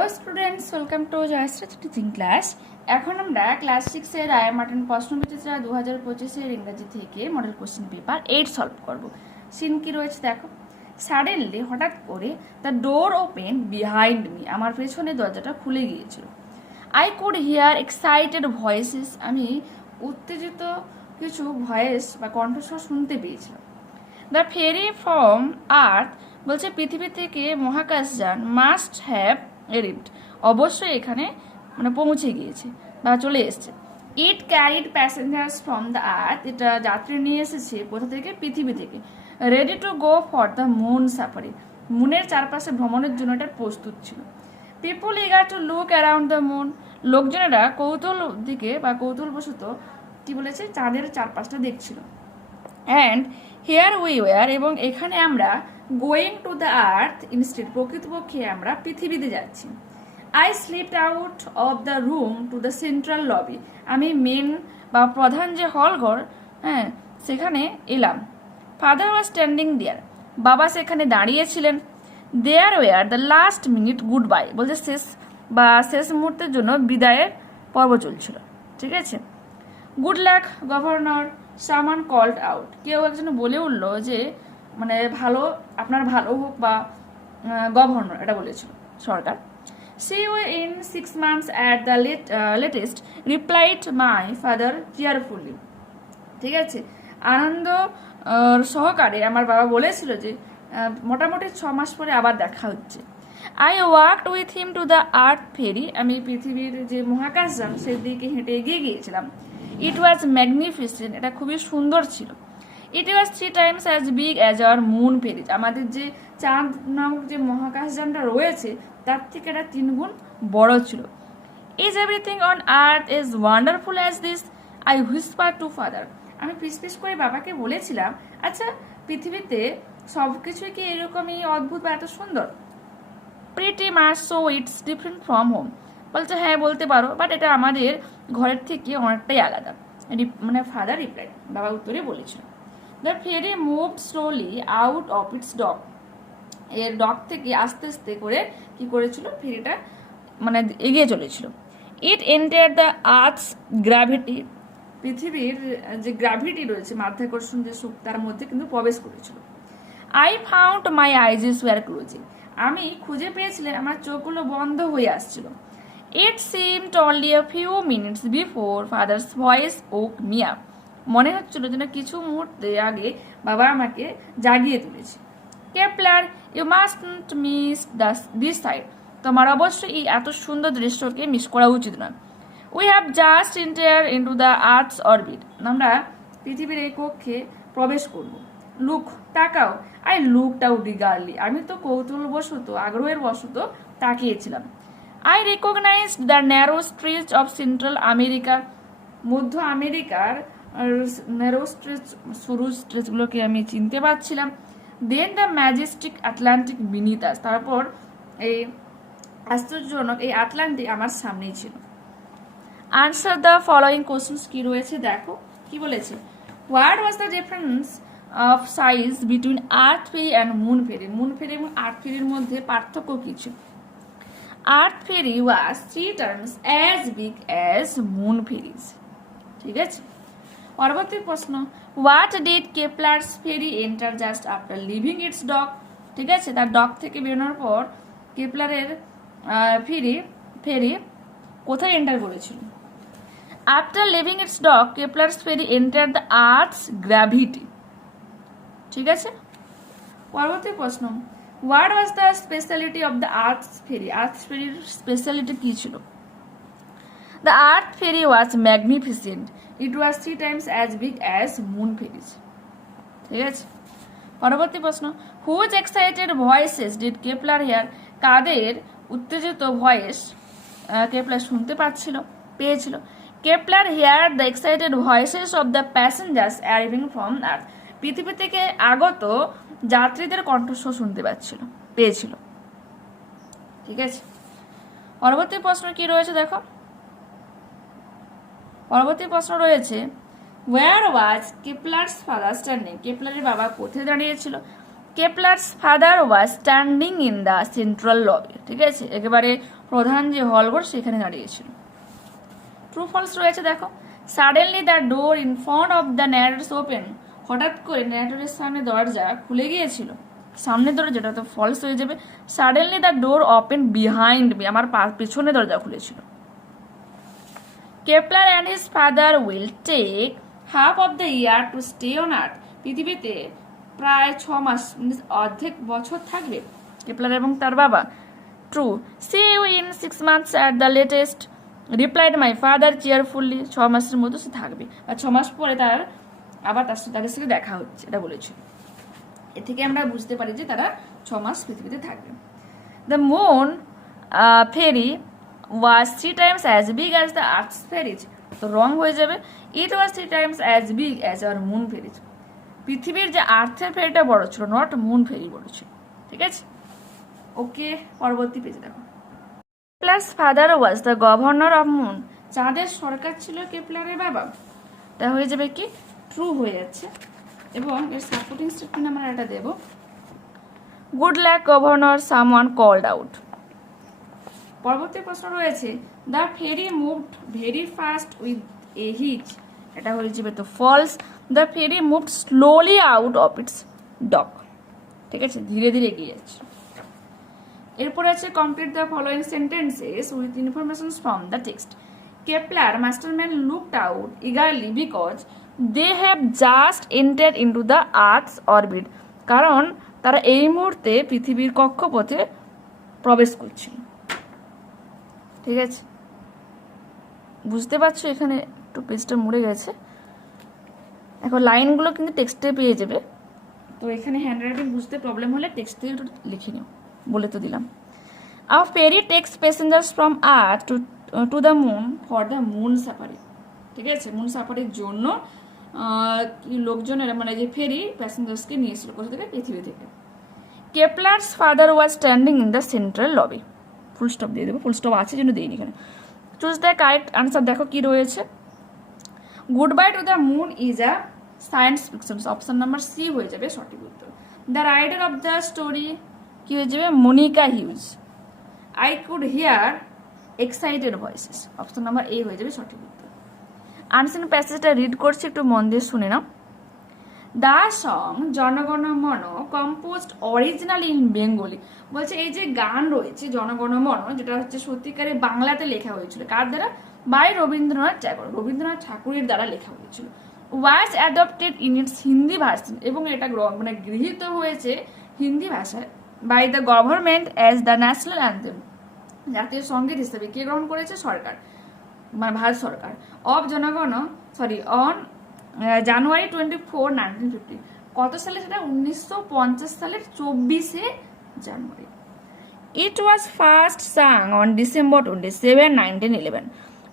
Hello students, welcome to Joyshree teaching class. এখন আমরা class 6 এর আয়া মার্টিন প্রশ্নবিচিত্রা 2025 এর ইংরেজি থেকে মডেল কোশ্চেন পেপার 8 সলভ করব। সিন কি রয়েছে দেখো। সাডেনলি হঠাৎ করে the door open behind me, আমার পেছনে দরজাটা খুলে গিয়েছিল। I could hear excited voices, আমি উত্তেজিত কিছু ভয়েস বা কণ্ঠস্বর শুনতে পেয়েছিলাম। দ্য ফেরি ফ্রম আর্থ, বলছে পৃথিবী থেকে মহাকাশযান মাস্ট হ্যাভ এরিভড, অবশ্যই এখানে মানে পৌঁছে গিয়েছে বা চলে এসছে। It carried passengers from the earth, এটা যাত্রী নিয়ে এসেছে কোথা থেকে? পৃথিবী থেকে। Ready to go for the moon safari, মুনের চারপাশে ভ্রমণের জন্য এটা প্রস্তুত ছিল। People eager to look around the moon, লোকজনেরা কৌতূহল দিকে বা কৌতূহলবশত কি বলেছে, চাঁদের চারপাশটা দেখছিল। অ্যান্ড হিয়ার উই ওয়ার, এবং এখানে আমরা going to the earth instead, প্রকৃতপক্ষে আমরা পৃথিবীতে যাচ্ছি। I slipped out of the room to the central lobby, আমি মেন বা প্রধান যে হলঘর, হ্যাঁ সেখানে এলাম। ফাদার ওয়াজ স্ট্যান্ডিং দেয়ার, বাবা সেখানে দাঁড়িয়েছিলেন। There were the last minute goodbye, বলছে শেষ মুহূর্তের জন্য বিদায়ের পর্ব চলছিল। ঠিক আছে। Good luck governor, someone called out, কেউ একজন বলে উঠল যে মানে আপনার ভালো হোক বা গভর্নর, এটা বলেছিল সরকার। See you in 6 months at the latest, replied my father cheerfully. ঠিক আছে, আনন্দ সহকারে আমার বাবা বলেছিল যে মোটামুটি 6 মাস পরে আবার দেখা হচ্ছে। I walked with him to the earth ferry, আমি পৃথিবীর যে মহাকাশযান সেই দিকে হেঁটে এগিয়ে গিয়েছিলাম। ইট ওয়াজ ম্যাগনিফিসেন্ট, এটা খুবই সুন্দর ছিল। It was 3 times as big as our moon ferries, আমাদের যে চাঁদ নামক যে মহাকাশযানটা রয়েছে তার থেকে এটা 3 গুণ বড় ছিল। Is everything on earth is wonderful as this, I whisper to father, আমি ফিসফিস করে বাবাকে বলেছিলাম, আচ্ছা পৃথিবীতে সব কিছুই কি এরকমই অদ্ভুত বা এত সুন্দর? Pretty much so, it's different from home, বলছে হ্যাঁ বলতে পারো, বাট এটা আমাদের ঘরের থেকে অনেকটাই আলাদা। মানে ফাদার রিপ্লাইড, বাবা উত্তরে বলেছিল। The ferry move slowly out of its dock, এর ডক থেকে আস্তে আস্তে করে কি করেছিল, ফেরিটা মানে এগিয়ে চলেছিল। ইট এন্টার দ্য আর্থস গ্র্যাভিটি, পৃথিবীর যে গ্র্যাভিটি রয়েছে মাধ্যাকর্ষণ যে সুখ, তার মধ্যে কিন্তু প্রবেশ করেছিল। I found my eyes were closing, আমি খুঁজে পেয়েছিলাম আমার চোখগুলো বন্ধ হয়ে আসছিল। It seemed only a few minutes before father's voice woke me up, মনে হচ্ছিল যেন কিছু মুহূর্তে আগে বাবা আমাকে জাগিয়ে তুলেছে। Kepler, you mustn't miss this side, তোমার অবশ্যই এই এত সুন্দর দৃশ্যকে মিস করা উচিত নয়। We have just enter into the earth's orbit, আমরা পৃথিবীর এই কক্ষে প্রবেশ করব। লুক, তাকাও। আই লুকড আউট ইগারলি, আমি তো কৌতূহলবশত আগ্রহের বশত তাকিয়েছিলাম। I recognised the narrow stretch of Central America, মধ্য আমেরিকার ন্যারো স্ট্রিচ, সরু স্ট্রিচগুলোকে আমি চিনতে পারছিলাম। Then the majestic Atlantic beneath us, তারপর এই আশ্চর্যজনক এই আটলান্টিক আমার সামনেই ছিল। আনসার দ্য ফলোয়িং কোশ্চেন্স, কি রয়েছে দেখো। কি বলেছে? What was the difference of size between earth ferry and moon ferry, moon ferry এবং আর্থ ফেরির মধ্যে পার্থক্য কি ছিল? Earth ferry was 3 times as big as moon ferries. ঠিক আছে। পরবর্তী প্রশ্ন, what did Kepler's ferry enter just after leaving its dock, ঠিক আছে, তার ডক থেকে বেরোনোর পর কেপলারের ফেরি কোথায় এন্টার করেছিল? After leaving its dock Kepler's ferry enter the earth's gravity. ঠিক আছে। পরবর্তী প্রশ্ন, what was the speciality of the earth's ferry, earth's ফেরির স্পেশালিটি কি ছিল? The earth ferry was magnificent, it was 3 times as big as moon ferries. ঠিক আছে। পরবর্তী প্রশ্ন, whose excited voices did Kepler hear, কাদের উত্তেজিত ভয়েস কেপলার শুনতে পেয়েছিল? Kepler hear the excited voices of the passengers arriving from আর্থ, পৃথিবী থেকে আগত যাত্রীদের কণ্ঠস্বর শুনতে পেয়েছিল। ঠিক আছে। পরবর্তী প্রশ্ন কি রয়েছে দেখো। পরবর্তী প্রশ্ন রয়েছে, ওয়ার ওয়াজ কেপলার্স ফাদার স্ট্যান্ডিং, কেপলারের বাবা কোথায় দাঁড়িয়েছিল? কেপলার্স father was standing in the central lobby, ঠিক আছে, একেবারে প্রধান যে হলঘর সেখানে দাঁড়িয়েছিল। ট্রু ফলস রয়েছে দেখো, suddenly the door in front of the narrator's open, হঠাৎ করে ন্যারেটরের সামনে দরজা খুলে গিয়েছিল, সামনে দরজাটা তো ফলস হয়ে যাবে। Suddenly the door open behind me, আমার পেছনে দরজা খুলেছিল। Kepler and his father will take half of the year to stay on earth, পৃথিবীতে প্রায় 6 মাস, অর্ধেক বছর থাকবে কেপলার এবং তার বাবা। True, see you in 6 months at the latest, replied my father cheerfully, 6 মাসের মধ্যে সে থাকবে, আর 6 মাস পরে আবার তাদের সাথে দেখা হচ্ছে, এটা বলেছিল। এ থেকে আমরা বুঝতে পারি যে তারা 6 মাস পৃথিবীতে থাকবে। The moon ferry was 3 times as big as the earth's ferries, তো রং হয়ে যাবে, ইট was 3 times as big as our moon ferries, পৃথিবীর যে আর্থের ফেরিটা বড় ছিল, নট মুন ফেরি বড় ছিল, ঠিক আছে। ওকে, পরবর্তী পেজে দেখো। Kepler's father was the governor of moon, চাঁদের সরকার ছিল কেপলারের বাবা, তা হয়ে যাবে কি ট্রু হয়ে যাচ্ছে। এবং এর সাপোর্টিং স্টেটমেন্ট আমরা এটা দেব, good luck governor someone called out. পরবর্তী প্রশ্ন রয়েছে, the ferry moved very fast with a hitch, এটা হয়ে যাবে তো false, the ferry moved slowly out of its dock, ঠিক আছে, ধীরে ধীরে এগিয়ে যাচ্ছে। এরপর আছে complete the following sentences with information from the text. Kepler Masterman looked out eagerly because they have just enter into the earth's orbit, কারণ তারা এই মুহূর্তে পৃথিবীর কক্ষপথে প্রবেশ করছিল, ঠিক আছে। বুঝতে পারছো এখানে একটু পেজটা মুড়ে গেছে, এখন লাইনগুলো কিন্তু টেক্সটে পেয়ে যাবে, তো এখানে হ্যান্ডরাইটিং বুঝতে প্রবলেম হলে টেক্সটে একটু লিখে নিও, বলে তো দিলাম। Our ferry takes passengers from earth to the moon for the moon safari, ঠিক আছে, মুন সাফারির জন্য লোকজনের মানে যে ফেরি প্যাসেঞ্জার্সকে নিয়েছিল কোথা থেকে, পৃথিবী থেকে। কেপলার্স father was standing in the central lobby, full stop দিয়ে দেবো, ফুল স্টপ আছে জন্য দিইনি এখানে। চুজ দ্য কারেক্ট আনসার, দেখো কি রয়েছে, goodbye to the moon is a science fiction, option number C হয়ে যাবে সঠিক উত্তর। The writer of the story কি হয়ে যাবে, Monica Hughes. I could hear excited voices, option number A হয়ে যাবে সঠিক উত্তর। আনসিন প্যাসেজটা রিড করছি, একটু মন দিয়ে শুনে নাও। দ্য সং জনগণ Mana composed originally in Bengali, বলছে এই যে গান রয়েছে জনগণ মন, যেটা হচ্ছে সত্যিকারে বাংলাতে লেখা হয়েছিল, কার দ্বারা, বাই রবীন্দ্রনাথ ট্যাগর, রবীন্দ্রনাথ ঠাকুরের দ্বারা লেখা হয়েছিল। Was adopted in its Hindi version, এবং এটা মানে গৃহীত হয়েছে হিন্দি ভাষায়, by the government as the national anthem, জাতীয় সঙ্গীত হিসেবে কে গ্রহণ করেছে, সরকার, মানে ভারত সরকার। অফ জনগণ অন জানুয়ারি 24, 1950, কত সালে সেটা, 1950 সালের 24শে জানুয়ারি। It was first sung on December 27, 1911,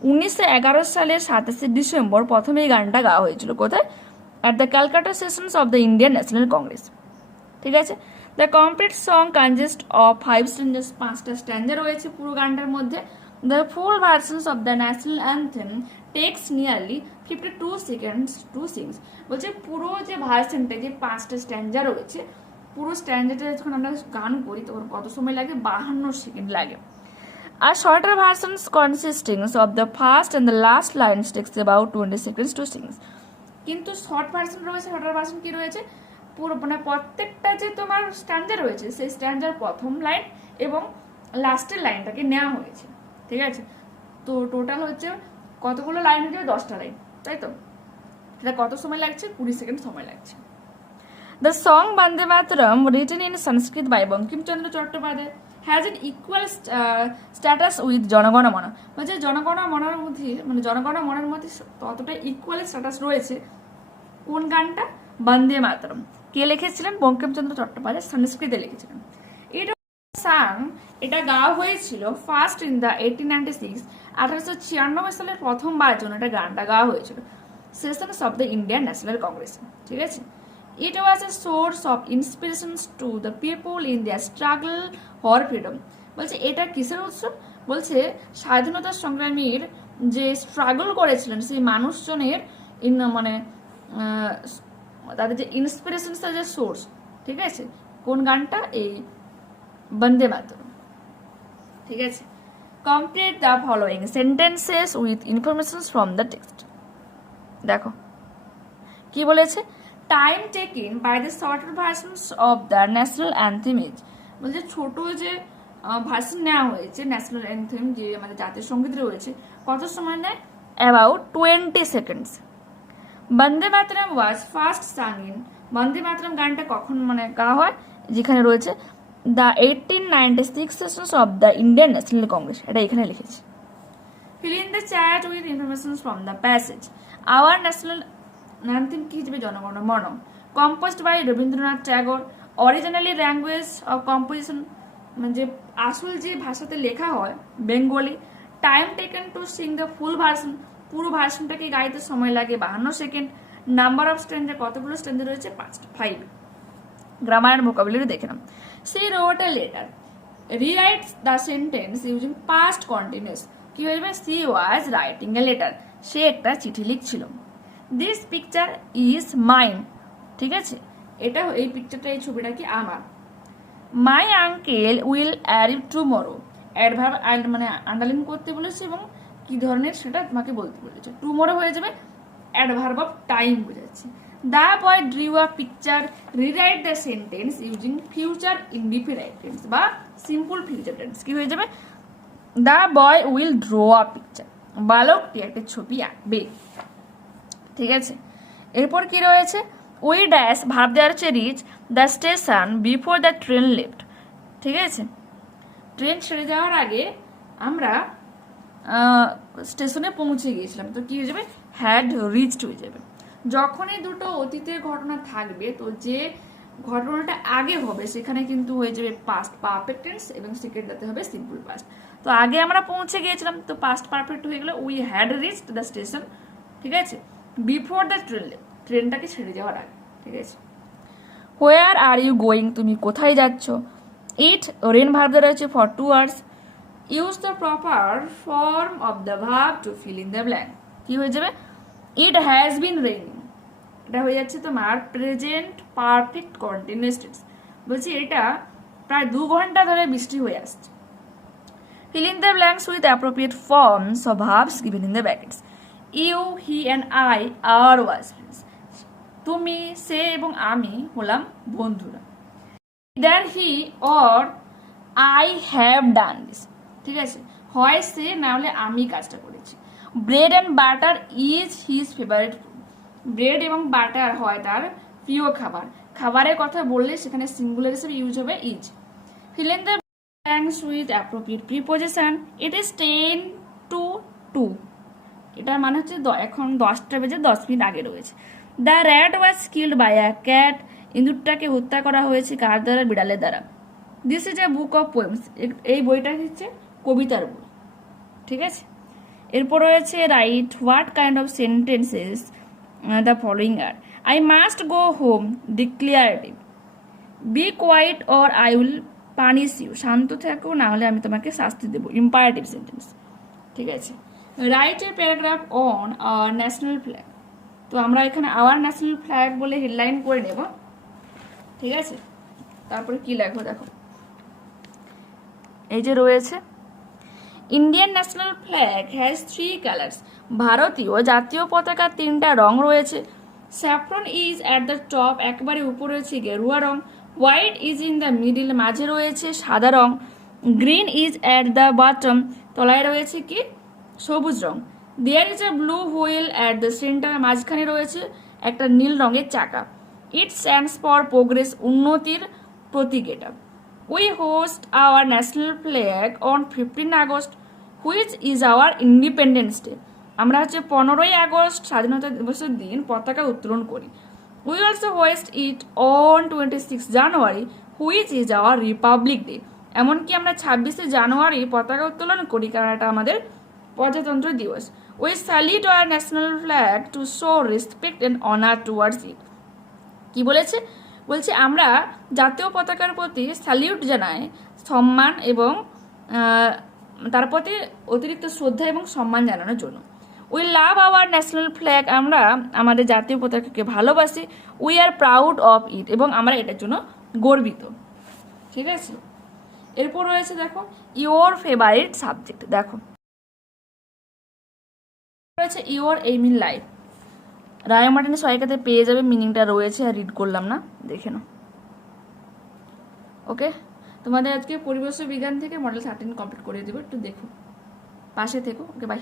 1911 সালের 27শে ডিসেম্বর প্রথম এই গানটা গাওয়া হয়েছিল, কোথায়, at the Calcutta sessions of the Indian national Congress, ঠিক আছে। The complete song consist of 5 stanzas, 5টা স্ট্যান্ডার রয়েছে পুরো গানটার মধ্যে। The full versions of the national anthem takes nearly 52 seconds to sings, বলছে পুরো যে ভার্সনটা, যে 5টা স্ট্যান্ডার রয়েছে, পুরো স্ট্যান্ডারটা যখন আমরা গান করি তখন কত সময় লাগে, 52 সেকেন্ড লাগে। আর shorter versions consisting of the first and the last lines takes about 20 seconds to sings, কিন্তু শর্ট ভার্সন রয়েছে, শর্টার ভার্সন কি রয়েছে, পুরো মানে প্রত্যেকটা যে তোমার স্ট্যান্ডার রয়েছে সেই স্ট্যান্ডার প্রথম লাইন এবং লাস্টের লাইনটাকে নেওয়া হয়েছে, ঠিক আছে। তো টোটাল হচ্ছে কতগুলো লাইন হয়ে যাবে, 10টা লাইন, তাই তো। সেটা কত সময় লাগছে, 20 সেকেন্ড সময় লাগছে। The song Bande Mataram written in Sanskrit by Bankimchandra Chattopadhyay has an equal status with Janagana Mana, বলছে জনগণ মনের মধ্যে, মানে জনগণ মনের মধ্যে ততটা ইকুয়াল স্ট্যাটাস রয়েছে, কোন গানটা, বন্দে মাতরম, কে লিখেছিলেন, বঙ্কিমচন্দ্র চট্টোপাধ্যায় সংস্কৃতে লিখেছিলেন। এটা সাং, এটা গাওয়া হয়েছিল ফার্স্ট ইন দ্য 1896, 1896 সালের প্রথমবার জন্য এটা গানটা গাওয়া হয়েছিল sessions of the Indian national Congress, ঠিক আছে। It was a source of inspirations to the people in their struggle for freedom, বলছে এটা কিসের উৎস, বলছে স্বাধীনতা সংগ্রামীর যে স্ট্রাগল করেছিলেন সেই মানুষজনের মানে তাদের যে ইন্সপিরেশনস, যে সোর্স, ঠিক আছে, কোন গানটা? এই বন্দে মাতরম। ঠিক আছে, complete the following sentences with information from the text. দেখো কি বলেছে, time taken by the shorter versions of the national anthem is, বলছে ছোট যে ভার্সন নেওয়া হয়েছে ন্যাশনাল অ্যান্থেম, যে আমাদের জাতীয় সঙ্গীত রয়েছে, কত সময় নেয়? About 20 seconds. Vande Mataram was first sung in, Vande Mataram গানটা কখন মানে গাওয়া হয়? যেখানে রয়েছে the 1896 sessions of the Indian national Congress, এটা এখানে লিখেছি। Fill in the chat with information from the passage. Our national anthem কি হিসেবে? Jana Gana Mana, composed by Rabindranath Tagore, originally language of composition, মানে যে আসল যে ভাষাতে লেখা হয় Bengali. Time taken to sing the full version, পুরো ভার্সনটাকে গাইতে সময় লাগে 52 সেকেন্ড। নাম্বার অফ স্ট্যান্ডে, কতগুলো স্ট্যান্ডে রয়েছে? 5। গ্রামার অ্যান্ড ভোকাবুলারি দেখে নাও। She wrote a letter, rewrites the sentence using past continuous. কি হয়ে যাবে? She was writing a letter, সে একটা চিঠি লিখছিল। দিস পিকচার ইজ মাইন, ঠিক আছে, এটা এই পিকচারটা, এই ছবিটা কি আমার। My uncle will arrive tomorrow, adverb মানে আন্ডারলাইন করতে বলেছে এবং কি ধরনের সেটা তোমাকে বলতে বলেছে। টুমরো হয়ে যাবে অ্যাডভার্ব অফ টাইম বোঝাচ্ছে। The boy drew a picture, rewrite the sentence using future indefinite tense বা সিম্পল ফিউচার টেন্স। কি হয়ে যাবে? The boy will draw a picture, বালকটি একটা ছবি আঁকবে। ঠিক আছে, এরপর কি রয়েছে? উই ড্যাশ, ভাব দেওয়ার হচ্ছে reach the station before the train left. ঠিক আছে, ট্রেন ছেড়ে যাওয়ার আগে আমরা স্টেশনে পৌঁছে গিয়েছিলাম, তো কি হয়ে যাবে? হ্যাড রিচড হয়ে যাবে। যখনই দুটো অতীতের ঘটনা থাকবে, তো যে ঘটনাটা আগে হবে সেখানে কিন্তু হয়ে যাবে পাস্ট পারফেক্ট টেন্স এবং সেকেন্ডটাতে হবে সিম্পল পাস্ট। তো আগে আমরা পৌঁছে গিয়েছিলাম, তো পাস্ট পারফেক্ট হয়ে গেল we had reached the station. ঠিক আছে, বিফোর দ্য ট্রেন লেফট, ট্রেনটাকে ছেড়ে যাওয়ার আগে। ঠিক আছে, হোয়ার আর ইউ গোয়িং, তুমি কোথায় যাচ্ছ? ইট, রেন ভার্ব রয়েছে for 2 hours. Use the proper form of the verb to fill in the blank. কি হয়ে যাবে? ইট হ্যাজ বিন রেইনিং, এটা হয়ে যাচ্ছে তোমার প্রেজেন্ট পারফেক্ট কন্টিনিউয়াস টেন্স, বলছি এটা প্রায় 2 ঘন্টা ধরে বৃষ্টি হয়ে আসছে। Fill in the blanks with appropriate forms of verbs given in the brackets. You, he and I are was friends, তুমি, সে এবং আমি হলাম বন্ধুরা। Either he or I have done this, ঠিক আছে, হয় সে না হলে আমি কাজটা করেছি। Bread and butter is his favourite food, bread এবং বাটার হয় তার প্রিয় খাবার। খাবারের কথা বললে সেখানে সিঙ্গুলার হিসেবে ইউজ হবে is. Feel in the blanks with appropriate preposition. It is 10 to 2, এটার মানে হচ্ছে এখন 10টা বেজে 10 মিনিট আগে রয়েছে। The rat was killed by a cat, ইঁদুরটাকে হত্যা করা হয়েছে কার দ্বারা? বিড়ালের দ্বারা। This is a book of poems, এই বইটা হচ্ছে কবিতার বই। ঠিক আছে, এরপর রয়েছে write what kind of sentences the following are. I must go home, declarative. Be quiet or I will punish you, শান্ত থাকো না হলে আমি তোমাকে শাস্তি দেবো, ইম্পারেটিভ সেন্টেন্স। ঠিক আছে, write a paragraph on our national flag, তো আমরা এখানে আওয়ার ন্যাশনাল ফ্ল্যাগ বলে হেডলাইন করে নেব। ঠিক আছে, তারপরে কি লেখো দেখো, এই যে রয়েছে Indian national flag has 3 colours, ভারতীয় জাতীয় পতাকার 3টা রং রয়েছে। Saffron is at the top, একবারে উপরে রয়েছে গেরুয়া রং। White is in the middle, মাঝে রয়েছে সাদা রং। Green is at the bottom, তলায় রয়েছে কি? সবুজ রং। There is a blue wheel at the centre, মাঝখানে রয়েছে একটা নীল রঙের চাকা। ইট স্ট্যান্ডস ফর প্রোগ্রেস, উন্নতির প্রতীক এটা। We host our national flag on 15 August, which is hour independence day, আমরা হচ্ছে 15ই আগস্ট স্বাধীনতা দিবসের দিন পতাকা উত্তোলন করি। We also hoist it on 26 January, which is our republic day, এমনকি আমরা 26শে জানুয়ারি পতাকা উত্তোলন করি কারণ এটা আমাদের প্রজাতন্ত্র দিবস। We salute our national flag to show respect and honour towards ইট, কি বলেছে? বলছে আমরা জাতীয় পতাকার প্রতি স্যালিউট জানাই, সম্মান এবং তার প্রতি অতিরিক্ত শ্রদ্ধা এবং সম্মান জানানোর জন্য। We love our national flag, আমরা আমাদের জাতীয় পতাকাকে ভালোবাসি। We are proud of it, এবং আমরা এটার জন্য গর্বিত, ঠিক আছে। এরপর রয়েছে দেখো ইওর ফেভারিট সাবজেক্ট, দেখো রয়েছে ইওর এইম ইন লাইফ। রায় মার্টিনের সহায়িকাতে পেয়ে যাবে, মিনিংটা রয়েছে আর রিড করলাম না, দেখে নাও। ওকে, তোমাদের আজকে পরিবেশ বিজ্ঞান থেকে মডেল 13 কমপ্লিট করে দেবো, একটু দেখো, পাশে থেকো। ওকে, বাই।